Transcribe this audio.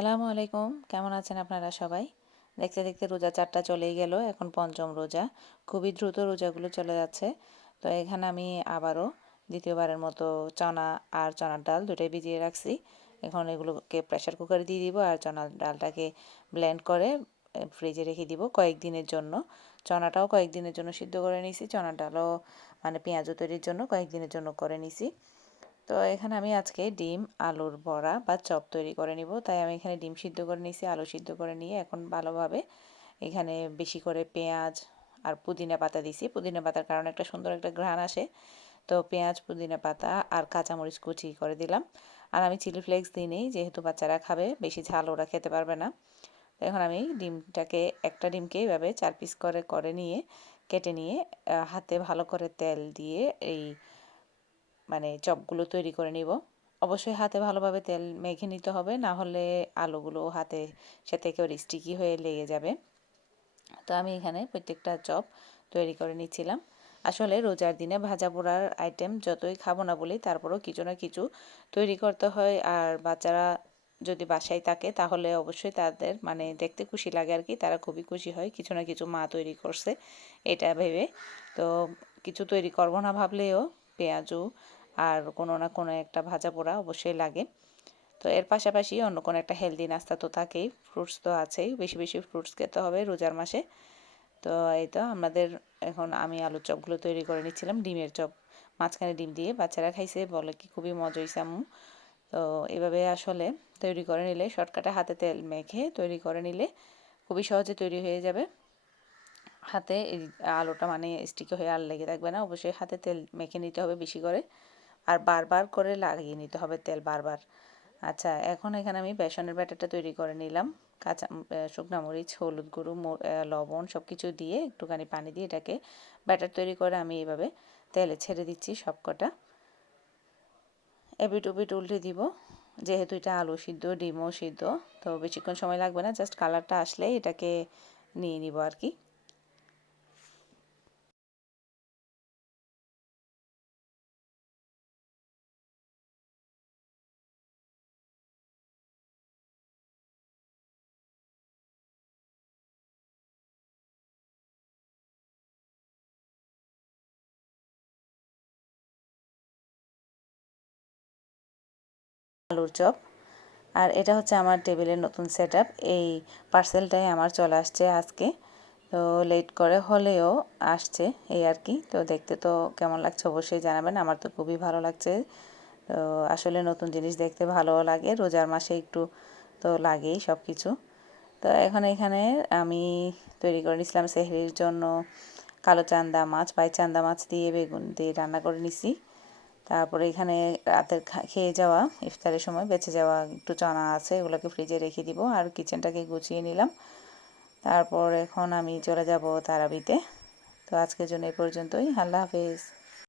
আসসালামু আলাইকুম, কেমন আছেন আপনারা সবাই? দেখতে দেখতে রোজা 4টা চলেই গেল। এখন পঞ্চম রোজা। খুবই দ্রুত রোজাগুলো চলে যাচ্ছে। তো এখানে আমি আবারও দ্বিতীয়বারের মতো চনা আর চনার ডাল দুটোই ভিজিয়ে রাখছি। এখন এগুলোকে প্রেসার কুকারে দিয়ে দিব আর চনার ডালটাকে ব্লেন্ড করে ফ্রিজে রেখে দিব কয়েকদিনের জন্য। চনাটাও কয়েকদিনের জন্য সিদ্ধ করে নিছি, চনার ডালও মানে পেঁয়াজু তৈরির জন্য কয়েকদিনের জন্য করে নিছি। তো এখানে আমি আজকে ডিম আলুর বড়া বা চপ তৈরি করে নিব, তাই আমি এখানে ডিম সিদ্ধ করে নিয়েছি, আলু সিদ্ধ করে নিয়ে এখন ভালোভাবে এখানে বেশি করে পেঁয়াজ আর পুদিনা পাতা দিছি। পুদিনা পাতার কারণে একটা সুন্দর একটা ঘ্রাণ আসে। তো পেঁয়াজ পুদিনা পাতা আর কাঁচামরিচ কুচি করে দিলাম। আর আমি চিলি ফ্লেক্স দিই নেই, যেহেতু বাচ্চারা খাবে, বেশি ঝাল ওরা খেতে পারবে না। তো এখন আমি ডিমটাকে একটা ডিমকে এভাবে 4 পিস করে করে নিয়ে কেটে নিয়ে হাতে ভালো করে তেল দিয়ে এই মানে চপগুলো তৈরি করে নিব। অবশ্যই হাতে ভালোভাবে তেল মেখে নিতে হবে, না হলে আলুগুলো হাতে সাথে একেবারে স্টিকি হয়ে লেগে যাবে। তো আমি এখানে প্রত্যেকটা চপ তৈরি করে নিচ্ছিলাম। আসলে রোজার দিনে ভাজা পোড়ার আইটেম যতই খাবো না বলি, তারপরেও কিছু না কিছু তৈরি করতে হয়। আর বাচ্চারা যদি বাসায় থাকে তাহলে অবশ্যই তাদের মানে দেখতে খুশি লাগে আর কি, তারা খুবই খুশি হয় কিছু না কিছু মা তৈরি করছে এটা ভেবে। তো কিছু তৈরি করবো না ভাবলেও পেঁয়াজু আর কোনো না কোনো একটা ভাজা পোড়া অবশ্যই লাগে। তো এর পাশাপাশি অন্য কোনো একটা হেলদি নাস্তা তো থাকেই, ফ্রুটস তো আছেই, বেশি বেশি ফ্রুটস খেতে হবে রোজার মাসে। তো এই তো আমাদের এখন আমি আলুর চপগুলো তৈরি করে নিচ্ছিলাম, ডিমের চপ মাঝখানে ডিম দিয়ে বাচ্চারা খাইছে, বলে কি খুবই মজা হয়েছে আম্মু। তো এভাবে আসলে তৈরি করে নিলে, শর্টকাটে হাতে তেল মেখে তৈরি করে নিলে খুবই সহজে তৈরি হয়ে যাবে। হাতে এই আলুটা মানে স্টিকি হয়ে আর লেগে থাকবে না। অবশ্যই হাতে তেল মেখে নিতে হবে বেশি করে, আর বারবার করে লাগিয়ে নিতে হবে তেল বারবার। আচ্ছা, এখন এখানে আমি বেসনের ব্যাটারটা তৈরি করে নিলাম। কাঁচা শুকনো মরিচ, হলুদ গুঁড়ো, লবণ সব কিছু দিয়ে একটুখানি পানি দিয়ে এটাকে ব্যাটার তৈরি করে আমি এইভাবে তেলে ছেড়ে দিচ্ছি সবকটা। এপিট ওপিট উল্টে দিব, যেহেতু এটা আলু সিদ্ধ ডিমও সিদ্ধ, তো বেশিক্ষণ সময় লাগবে না, জাস্ট কালারটা আসলে এটাকে নিয়ে নিব আর কি। আলুর চপ। আর এটা হচ্ছে আমার টেবিলের নতুন সেট আপ। এই পার্সেলটাই আমার চলে আসছে আজকে। তো লেট করে হলেও আসছে এই আর কি। তো দেখতে তো কেমন লাগছে অবশ্যই জানাবেন, আমার তো খুবই ভালো লাগছে। তো আসলে নতুন জিনিস দেখতে ভালোও লাগে, রোজার মাসে একটু তো লাগেই সব কিছু। তো এখন এখানে আমি তৈরি করে নিয়েছিলাম সেহরির জন্য কালো চান্দা মাছ, চান্দা মাছ দিয়ে বেগুন দিয়ে রান্না করে নিছি। তারপরে এখানে রাতের খেয়ে যাওয়া ইফতারের সময় বেঁচে যাওয়া একটু চনা আছে, এগুলোকে ফ্রিজে রেখে দিব। আর কিচেনটাকে গুছিয়ে নিলাম। তারপর এখন আমি চলে যাব তারাবিতে। তো আজকের জন্য এই পর্যন্তই। আল্লাহ হাফেজ।